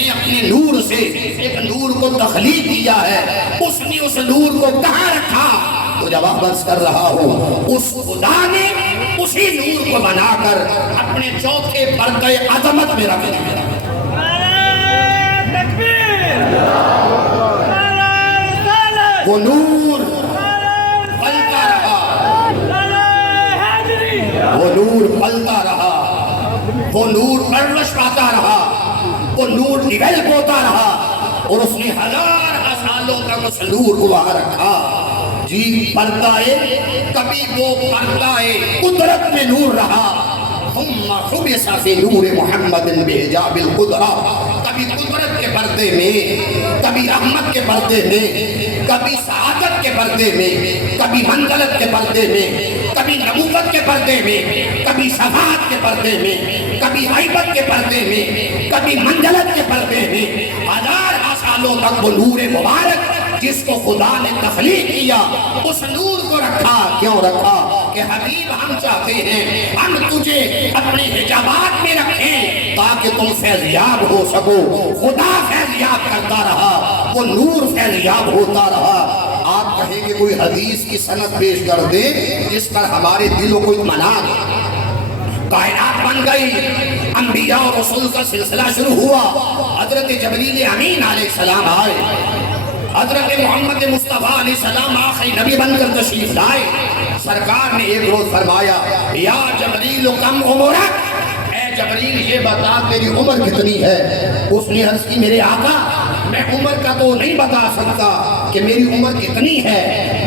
نے اپنے نور سے ایک نور کو تخلیق کیا ہے، اس نے اس نور کو کہاں رکھا؟ تو جواب عرض کر رہا ہوں، اس خدا نے اسی نور کو بنا کر اپنے چوتھے پردے عظمت میں رکھ دیا۔ وہ نور پلتا رہا، وہ نور پلتا رہا، وہ نور پرورش پاتا رہا، وہ نور ڈیولپ ہوتا رہا، اور اس نے ہزار سالوں تک اس نور کو وہاں رکھا۔ جی پردہ کبھی وہ پردہ قدرت میں نور رہا، ثم حبس فی نور محمد بحجاب القدرہ، کبھی قدرت کے پردے میں، کبھی احمد کے پردے میں، کبھی سعادت کے پردے میں، کبھی منزلت کے پردے میں، کبھی نبوت کے پردے میں، کبھی شفاعت کے پردے میں، کبھی غیبت کے پردے میں، کبھی منزلت کے پردے میں، ہزار سالوں تک وہ نور مبارک جس کو خدا نے تخلیق کیا، اس نور کو رکھا۔ کیوں رکھا؟ کہ حبیب ہم چاہتے ہیں ہم تجھے اپنے حجابات میں رکھیں تاکہ تم فیضیاب ہو سکو۔ خدا فیضیاب کرتا رہا، وہ نور فیضیاب ہوتا رہا۔ آپ کہیں کہ کوئی حدیث کی سند پیش کر دے جس پر ہمارے دلوں کو اطمینان، کائنات بن گئی، انبیاء اور رسول کا سلسلہ شروع ہوا، حضرت جبریل امین علیہ السلام آئے، حضرت محمد مصطفیٰ علیہ السلام آخری نبی بن کر تشریف لائے۔ سرکار نے ایک روز فرمایا، یا جبریل کم عمرک، اے جبریل یہ بتا تیری عمر کتنی ہے؟ اس نے عرض کی میرے آقا میں عمر کا تو نہیں بتا سکتا کہ میری عمر کتنی ہے،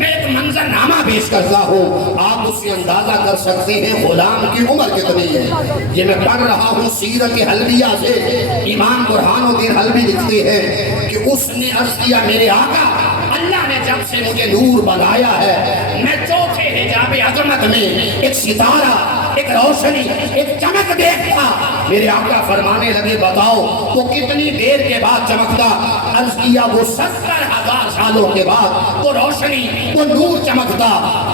میں ایک منظر نامہ پیش کرتا ہوں، آپ اس سے اندازہ کر سکتے ہیں غلام کی عمر کتنی ہے۔ یہ میں پڑھ رہا ہوں سیرت حلبیہ سے، امام برہان الدین حلبی لکھتے ہیں کہ اس نے عرض کیا میرے آقا اللہ نے جب سے مجھے نور بنایا ہے، میں چوتھے حجاب عظمت میں ایک ستارہ، ایک روشنی، ایک چمک دیکھتا۔ میرے آقا فرمانے لگے بتاؤ وہ کتنی دیر کے بعد چمکتا؟ عرض کیا وہ 70,000 سالوں کے بعد وہ روشنی، وہ نور چمکتا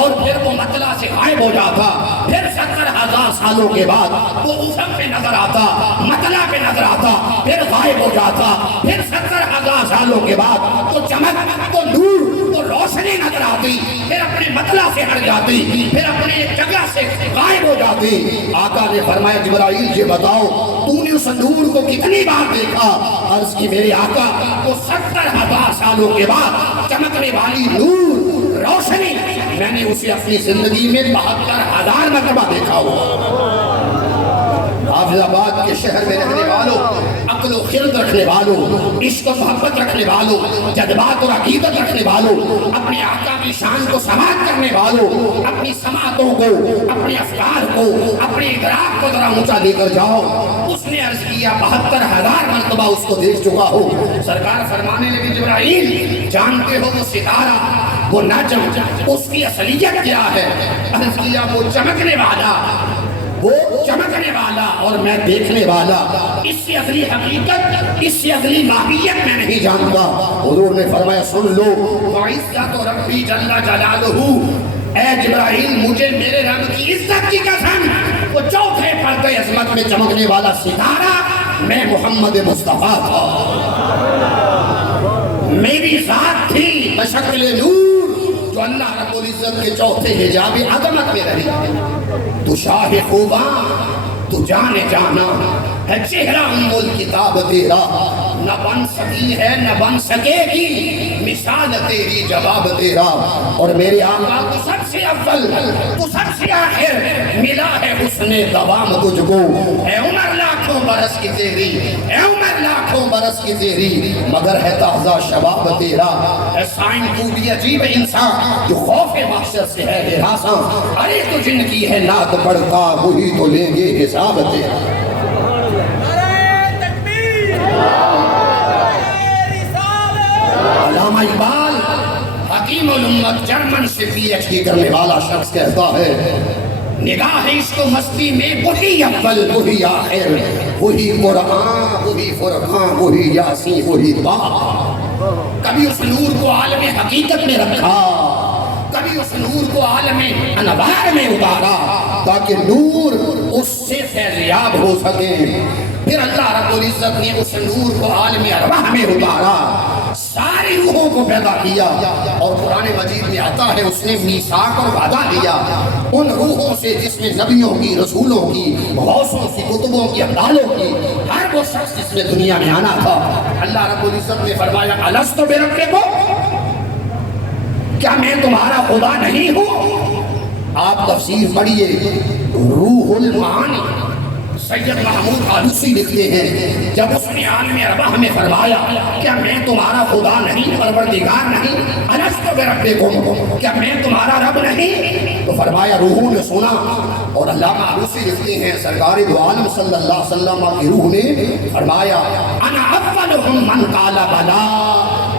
اور پھر وہ مطلع سے غائب ہو جاتا، پھر 70,000 سالوں کے بعد وہ افق پہ نظر آتا، مطلع پہ نظر آتا، پھر غائب ہو جاتا، پھر 70,000 سالوں کے بعد وہ چمک، وہ نور، وہ روشنی نظر آتی، پھر اپنے مطلع سے ہٹ جاتی، پھر اپنے جگہ سے غائب ہو جاتی۔ آقا نے فرمایا جبرائیل یہ بتاؤ تو نے اس نور کو کتنی بار دیکھا؟ عرض کی میرے آقا وہ 70,000 سالوں کے بعد چمکنے والی نور روشنی میں نے اسے اپنی زندگی میں 72,000 مرتبہ دیکھا ہوا۔ حافظ آباد کے شہر میں رہنے والوں، عقل و خرد رکھنے والوں، عشق و محبت رکھنے والوں، جذبات اور عقیدت رکھنے والوں، اپنے آقا کی شان کو سماعت کرنے والوں، اپنی سماعتوں کو، اپنے افکار کو، اپنے ادراک کو ذرا اونچا لے کر جاؤ۔ اس نے عرض کیا 72,000 مرتبہ اس کو دیکھ چکا ہوں۔ سرکار فرمانے لگے جبرائیل جانتے ہو وہ ستارہ، وہ نجم، اس کی اصلیت کیا ہے؟ عرض کیا وہ چمکنے والا، وہ چمکنے والا اور میں دیکھنے والا، اس سے اگلی حقیقت، اس سے اگلی ماہیت میں نہیں جانتا۔ حضور نے فرمایا سن لو، وعزت ربی جل جلالہ، اے جبرائیل مجھے میرے رب کی عزت کی قسم، وہ چوتھے پردے عظمت میں چمکنے والا ستارہ میں محمد مصطفیٰ تھا، میری ذات تھی بشکل نور جو اللہ رب العزت کے چوتھے حجاب عظمت میں رہی۔ تو شاہ خوباں، تو جانے جانا ہے چہرہ ام الکتاب تیرا، نہ بن سکی ہے نہ بن سکے گی مثال تیری جواب تیرا۔ اور میرے آقا تو سب سے اول، تو سب سے آخر، ملا ہے حسن دوام تجھ کو۔ اے عمر لاکھوں برس کی تیری، اے عمر لاکھوں برس کی تیری، مگر ہے تازہ شباب تیرا۔ اے سائن تو بھی عجیب انسان جو خوف محشر سے ہے ہراساں، ارے تو جن کی ہے نعت پڑھتا وہی تو لیں گے حساب تیرا۔ علامہ اقبال حکیم الامت جرمن سے پی ایچ ڈی کرنے والا شخص کہتا ہے نگاہ عشق و مستی میں وہی اول وہی آخر، وہی قرآن وہی فرقان وہی یاسین وہی طٰہٰ۔ کبھی اس نور کو عالم حقیقت میں رکھا، کبھی اس نور کو عالم انوار میں اتارا تاکہ نور اس سے فیضیاب ہو سکے۔ پھر اللہ رب العزت نے اس نور کو عالم ارواح میں اتارا، ساری روحوں کو پیدا کیا، اور قرآن مجید میں آتا ہے اس نے میثاق اور وعدہ لیا ان روحوں سے جس میں نبیوں کی، رسولوں کی، غوثوں کی، کتبوں کی، ابدالوں کی، ہر وہ شخص جس میں دنیا میں آنا تھا۔ اللہ رب العزت نے فرمایا الستُ بربکم، کیا میں تمہارا خدا نہیں ہوں؟ آپ تفسیر پڑھیے، روح المعانی سید محمود آلوسی لکھتے ہیں جب اس نے عالم ارواح میں فرمایا کیا میں تمہارا خدا نہیں، پروردگار نہیں، الستُ بربکم، کیا میں تمہارا رب نہیں؟ تو فرمایا روحوں نے سنا، اور علامہ آلوسی لکھتے ہیں سرکار دو عالم صلی اللہ علیہ وسلم کی روح نے فرمایا انا اولہم من قال بلا،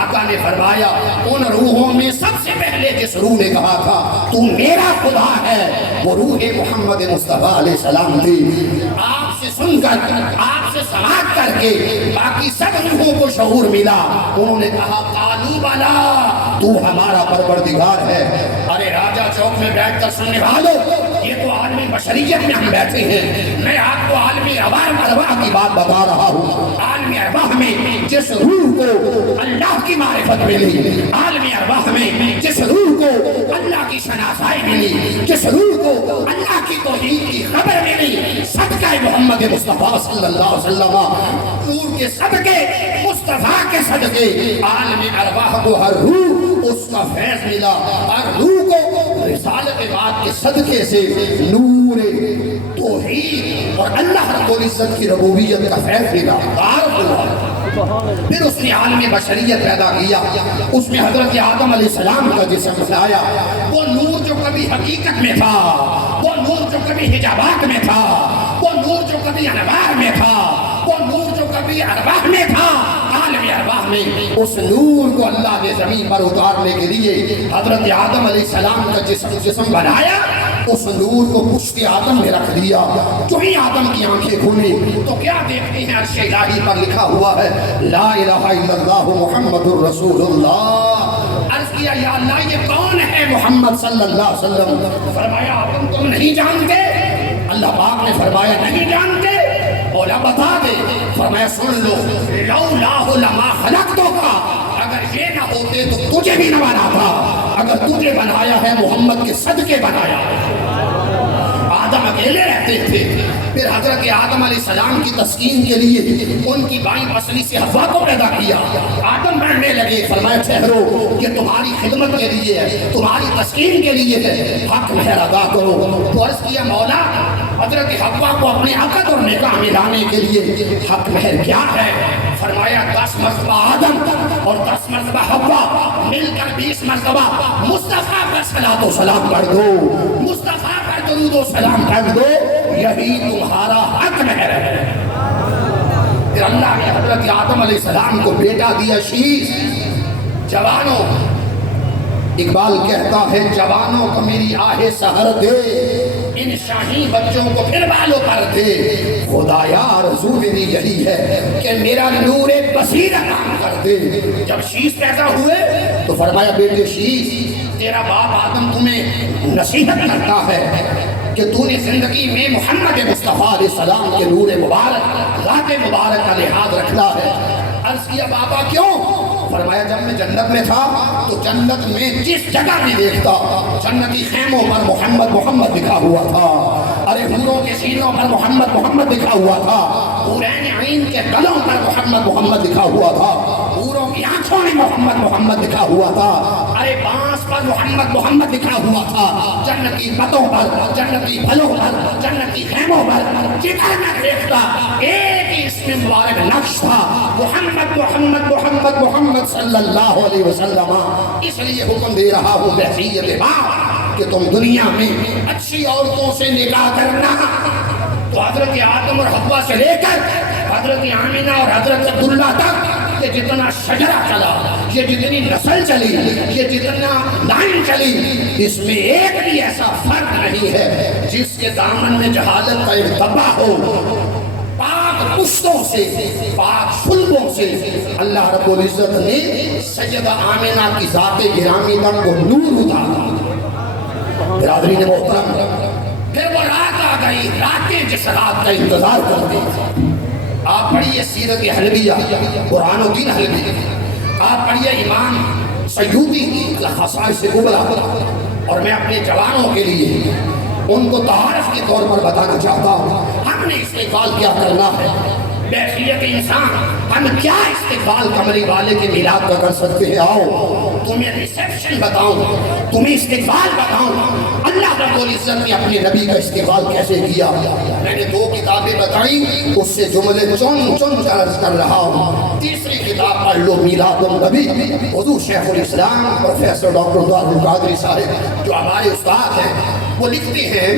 آقا نے فرمایا ان روحوں میں سب سے پہلے جس روح نے کہا تھا تو میرا خدا ہے وہ روح محمد مصطفیٰ علیہ السلام تھی۔ آپ سے سن کر، آپ سے سماعت کر کے باقی سب روحوں کو شعور ملا، انہوں نے کہا قالوا بلا، تو ہمارا پروردگار ہے۔ ارے راجہ چوک میں بیٹھ کر سننے والوں، یہ تو عالم بشریت میں ہم بیٹھے ہیں، میں آپ کو عالم ارواح کی بات بتا رہا ہوں۔ عالم ارواح میں جس روح کو اللہ کی معرفت ملی، عالم ارواح میں جس روح کو اللہ کی شناسائی ملی، جس روح کو اللہ کی توحید کی خبر ملی، صدقہ محمد مصطفیٰ صلی اللہ علیہ وسلم، نور کے صدقے، مصطفیٰ کے صدقے، عالم ارواح کو ہر روح اس کا فیض ملا، ہر روح کو رسالت بات کے صدقے سے نور توحید اور اللہ رب العزت کی ربوبیت کا فیض ملا، تعارف ہوا۔ پھر اس نے عالم بشریت پیدا کیا، اس میں حضرت آدم علیہ السلام کا جسم بنایا، وہ نور جو کبھی حقیقت میں تھا، وہ نور جو کبھی حجابات میں تھا، وہ نور جو کبھی انوار میں تھا، وہ نور جو کبھی ارواح میں تھا، عالم ارواح میں اس نور کو اللہ نے زمین پر اتارنے کے لیے حضرت آدم علیہ السلام کا جسم بنایا، اس نور کو پشت آدم میں رکھ دیا۔ جو ہی آدم کی آنکھیں کھلی تو کیا دیکھتے ہیں؟ عرش الہی پر لکھا ہوا ہے لا الہ الا اللہ محمد الرسول اللہ۔ عرض کیا یا اللہ یہ کون ہے محمد صلی اللہ علیہ وسلم؟ فرمایا آدم تم نہیں جانتے؟ اللہ پاک نے فرمایا نہیں جانتے؟ اولا بتا دے۔ فرمایا سن لو، لولا لما خلقتک، اگر یہ نہ ہوتے تو تجھے بھی نہ بنا تھا، اگر تجھے بنایا ہے محمد کے صدقے بنایا۔ آدم اکیلے رہتے تھے، پھر حضرت آدم علیہ السلام کی تسکین کے لیے ان کی بائیں پسلی سے حوا کو پیدا کیا۔ آدم بڑھنے لگے، فرمایا ٹھہرو، یہ تمہاری خدمت کے لیے ہے، تمہاری تسکین کے لیے ہے، حق مہر ادا کرو۔ تو عرض کیا مولا حضرت حوا کو اپنے عقد اور نکاح میں لانے کے لیے حق مہر کیا ہے؟ فرمایا 10 مرتبہ آدم اور 10 مرتبہ حوا مل کر 20 مرتبہ مصطفیٰ پر صلاۃ و سلام کر دو، مصطفیٰ پر درود و سلام کر دو، یہی تمہارا حق مہر ہے۔ پھر اللہ نے حضرت آدم علیہ السلام کو بیٹا دیا شیش۔ جوانوں، اقبال کہتا ہے جوانوں کو میری آہ سحر دے، ان شاہی بچوں کو پھر بالوں پر دے، خدایا آرزو میری یہی ہے کہ میرا نور بصیرت عام کر دے۔ جب شیش پیدا ہوئے تو فرمایا بیٹے شیش، تیرا باپ آدم تمہیں نصیحت کرتا ہے کہ تو نے زندگی میں محمد مصطفیٰ علیہ السلام کے نور مبارک، ذات مبارک کا لحاظ رکھنا ہے۔ عرض کیا بابا کیوں؟ فرمایا جب میں جنت میں تھا تو جنت میں جس جگہ بھی دیکھتا جنتی خیموں پر محمد محمد لکھا ہوا تھا، ارے حوروں کے سینوں پر محمد محمد لکھا ہوا تھا، حورین عین کے گلوں پر محمد محمد لکھا ہوا تھا، حوروں کی آنکھوں میں محمد محمد لکھا ہوا تھا، ارے بانس پر محمد محمد لکھا ہوا تھا، جنتی پتوں پر، جنتی پھلوں پر، جنتی خیموں پر جدھر میں دیکھتا ایک ہی اسم مبارک نقش تھا، محمد محمد محمد محمد صلی اللہ علیہ وسلم۔ اس لیے حکم دے رہا ہوں بحیثیت باپ کہ تم دنیا میں اچھی عورتوں سے نکاح کرنا۔ تو حضرت آدم اور حوا سے لے کر حضرت آمینہ اور حضرت عبداللہ تک یہ جتنا شجرہ چلا، یہ جتنی نسل چلی، یہ جتنا لائن چلی، اس میں ایک بھی ایسا فرد نہیں ہے جس کے دامن میں جہالت کا ارتباط ہو۔ پاک پشتوں سے، پاک شلبوں سے اللہ رب العزت نے سیدہ آمینہ کی ذات گرامی تک کو نور اتارا۔ برادرین محترم، پھر وہ رات آ گئی، راتیں جس رات کا انتظار کرتے آپ پڑھیے سیرت حلبیہ قرآن الدین حلبی، آپ پڑھیے امام سیوطی کی خصائص کبریٰ، اور میں اپنے جوانوں کے لیے ان کو تعارف کے طور پر بتانا چاہتا ہوں ہم نے استقبال کیا کرنا ہے۔ بحیثیت انسان ہم کیا استقبال کملی والے کے میلاد کا کر سکتے ہیں؟ آؤ تمہیں ریسیپشن بتاؤں، تمہیں استقبال بتاؤں اللہ رب العزت نے اپنے نبی کا استقبال کیسے کیا۔ میں نے 2 کتابیں بتائیں، اس سے جملے چن چن کر عرض کر رہا ہوں۔ تیسری کتاب پڑھ لو میلاد النبی، حضور شیخ الاسلام پروفیسر ڈاکٹر دعا القادری صاحب جو ہمارے استاد ہیں، وہ لکھتے ہیں،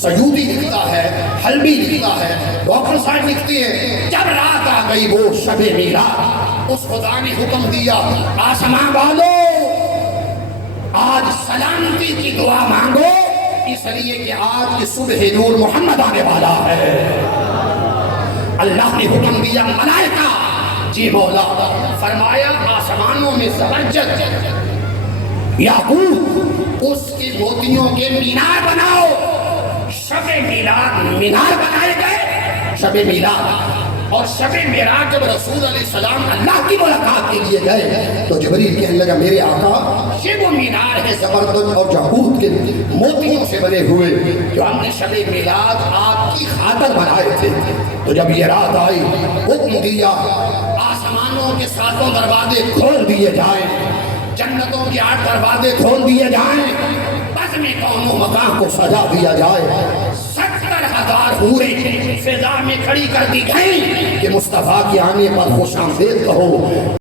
سیوطی لکھتا ہے، حلبی لکھتا ہے، ڈاکٹر صاحب لکھتے ہیں، جب رات آ گئی وہ شب میلاد، اس خدا نے حکم دیا آسمان والو آج سلامتی کی دعا مانگو، اس لیے کہ آج کی صبح نور محمد آنے والا ہے۔ اللہ نے حکم دیا ملائکہ، جی مولا، فرمایا آسمانوں میں زبرجد یاقوت اس کے موتیوں کے مینار بناؤ۔ شب میلاد مینار بنائے گئے، شب میلاد اور شب معراج جب رسول علیہ السلام اللہ کی ملاقات کے لیے گئے تو جبریل کہنے لگا میرے آقا یہ وہ مینار ہے زبرجد اور یاقوت کے موتیوں سے بنے ہوئے جو ہم نے شب میلاد آپ کی خاطر بنائے تھے۔ تو جب یہ رات آئی حکم دیا آسمانوں کے 7 دروازے کھول دیے جائیں، جنتوں کے 8 دروازے کھول دیے جائیں، بزم کون و مکان کو سجا دیا جائے، 70,000 حوریں فضا میں کھڑی کر دی گئیں کہ مصطفیٰ کے آنے پر خوش آمدید کہو۔